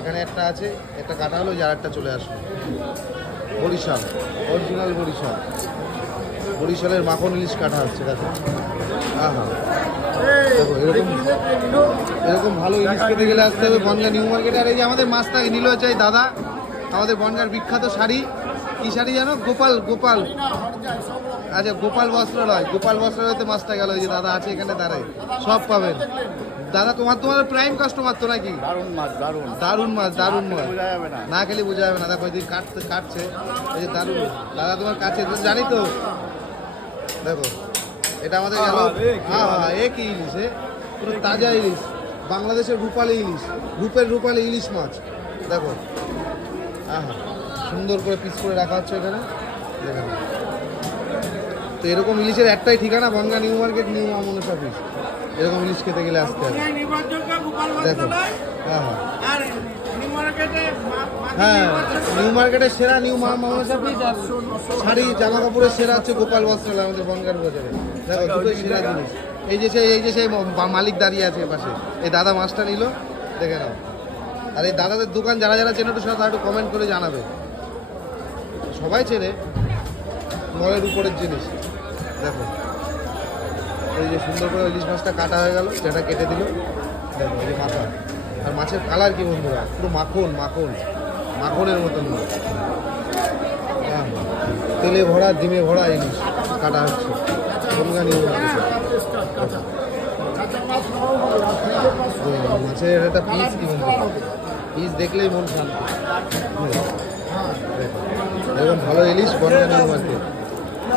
এখানে একটা আছে, একটা কাটা হলো, যার একটা চলে আসলো। বরিশাল, অরিজিনাল বরিশাল, বরিশালের মাখন ইলিশ কাটা হচ্ছে। দেখো হ্যাঁ, দেখো এরকম ভালো ইলিশ খেতে গেলে আসতে হবে বনগাঁ নিউ মার্কেটে। আর এই যে আমাদের মাছটা নিল হচ্ছে এই দাদা, আমাদের বনগাঁর বিখ্যাত শাড়ি, কি শাড়ি জানো? গোপাল, গোপাল, আচ্ছা গোপাল বস্ত্রালয়, গোপাল বস্ত্রালয়তে মাছটা গেল। এই যে দাদা আছে এখানে দাঁড়ায়, সব পাবেন। দাদা তোমার প্রাইম কাস্টমার তো নাকি? দারুণ মাছ, দারুণ দারুণ মাছ, দারুণ মাছ, বোঝা যাবে না। না খেলে বোঝা যাবে না। দেখো এদিকে কাটছে, এই যে দারুণ। দাদা তোমার কাছে জানি তো, দেখো এটা আমাদের গেল। হ্যাঁ হ্যাঁ, এ কি ইলিশ, পুরো তাজা ইলিশ, বাংলাদেশের রূপালী ইলিশ, রূপালী ইলিশ মাছ। দেখো হ্যাঁ, সুন্দর করে পিস করে রাখা হচ্ছে এখানে। দেখেন, তো এরকম ইলিশের একটাই ঠিকানা, বনগাঁ নিউ মার্কেট, নিউ মা মনসা ফিশ। এরকম ইলিশ খেতে গেলে আসতে হবে। দেখো হ্যাঁ হ্যাঁ, নিউ মার্কেটের সেরা নিউ মা মনসা ফিশ, আর শাড়ি জামা কাপড়ের সেরা হচ্ছে গোপাল বস্ত্রালয় আমাদের বনগাঁর বাজারে। দেখো দুটোই সেরা জিনিস। এই যে সেই মালিক দাঁড়িয়ে আছে পাশে, এই দাদা মাছটা নিল, দেখে নাও। আর এই দাদাদের দোকান যারা যারা চেনে একটু সাথে একটু কমেন্ট করে জানাবে। সবাই চেনে, মলের উপরের জিনিস। দেখো এই যে সুন্দর করে ইলিশ মাছটা কাটা হয়ে গেল, যেটা কেটে দিল। দেখো এই যে মাথা, আর মাছের কালার কি বন্ধুরা, পুরো মাখন, মাখনের মতন মাছ। হ্যাঁ, তেলে ভরা, ডিমে ভরা ইলিশ কাটা হচ্ছে বনগাঁ নিউ মার্কেটে। মাছের একটা পিস কি বন্ধুরা, পিস দেখলেই মন শান্ত। দেখো এরকম ভালো ইলিশ বনগাঁ নিউ মার্কেট।